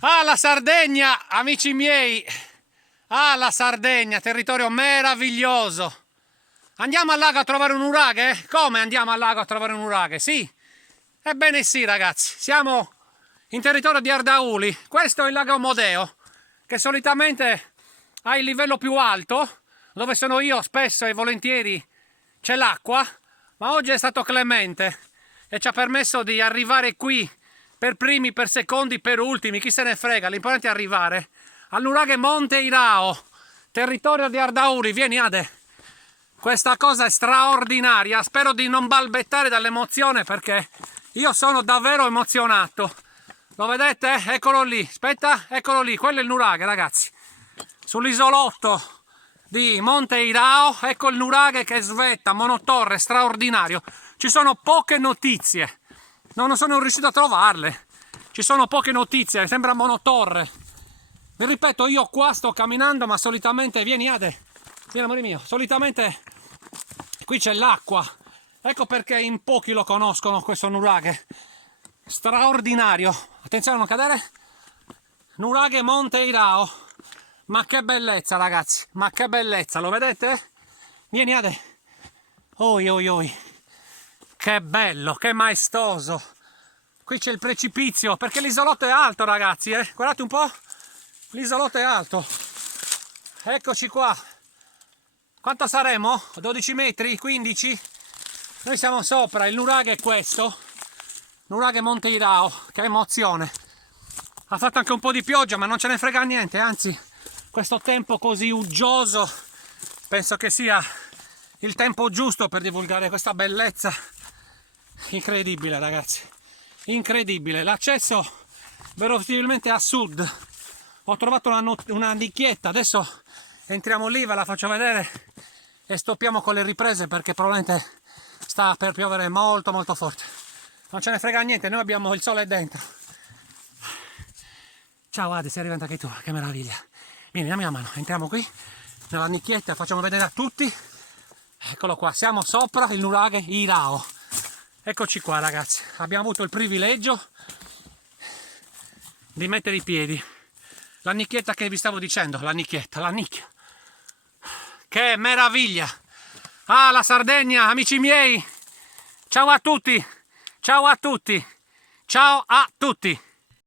Ah, la Sardegna, amici miei! Ah, la Sardegna, territorio meraviglioso! Andiamo al lago a trovare un nuraghe? Come andiamo al lago a trovare un nuraghe? Sì? Ebbene sì, ragazzi, siamo in territorio di Ardauli. Questo è il lago Amodeo, che solitamente ha il livello più alto, dove sono io spesso e volentieri c'è l'acqua, ma oggi è stato clemente e ci ha permesso di arrivare qui per primi, per secondi, per ultimi, chi se ne frega, l'importante è arrivare al nuraghe Monte Irao, territorio di Ardauli. Vieni Ade, questa cosa è straordinaria, spero di non balbettare dall'emozione perché io sono davvero emozionato. Lo vedete? Eccolo lì, aspetta, eccolo lì, quello è il nuraghe, ragazzi, sull'isolotto di Monte Irao. Ecco il nuraghe che svetta, monotorre, straordinario. Ci sono poche notizie, non sono riuscito a trovarle, ci sono poche notizie, sembra monotorre. Vi ripeto, io qua sto camminando, ma solitamente, vieni Ade, vieni amore mio, solitamente qui c'è l'acqua, ecco perché in pochi lo conoscono questo nuraghe straordinario. Attenzione a non cadere. Nuraghe Monte Irao, ma che bellezza ragazzi, ma che bellezza, lo vedete? Vieni Ade, oi oi oi, che bello, che maestoso. Qui c'è il precipizio, perché l'isolotto è alto ragazzi, guardate un po', l'isolotto è alto. Eccoci qua. Quanto saremo? 12 metri? 15? Noi siamo sopra, il nuraghe è questo, nuraghe Monte Irao, che emozione. Ha fatto anche un po' di pioggia, ma non ce ne frega niente, anzi, questo tempo così uggioso penso che sia il tempo giusto per divulgare questa bellezza incredibile, ragazzi, incredibile. L'accesso verosimilmente a sud. Ho trovato una nicchietta, adesso entriamo lì, ve la faccio vedere e stoppiamo con le riprese perché probabilmente sta per piovere molto molto forte. Non ce ne frega niente, noi abbiamo il sole dentro. Ciao Ade, sei arrivata anche tu, che meraviglia. Vieni, dammi la mano, entriamo qui nella nicchietta, facciamo vedere a tutti. Eccolo qua, siamo sopra il nuraghe Irao. Eccoci qua ragazzi, abbiamo avuto il privilegio di mettere i piedi. La nicchietta che vi stavo dicendo, la nicchietta, la nicchia. Che meraviglia! Ah, la Sardegna, amici miei! Ciao a tutti! Ciao a tutti! Ciao a tutti!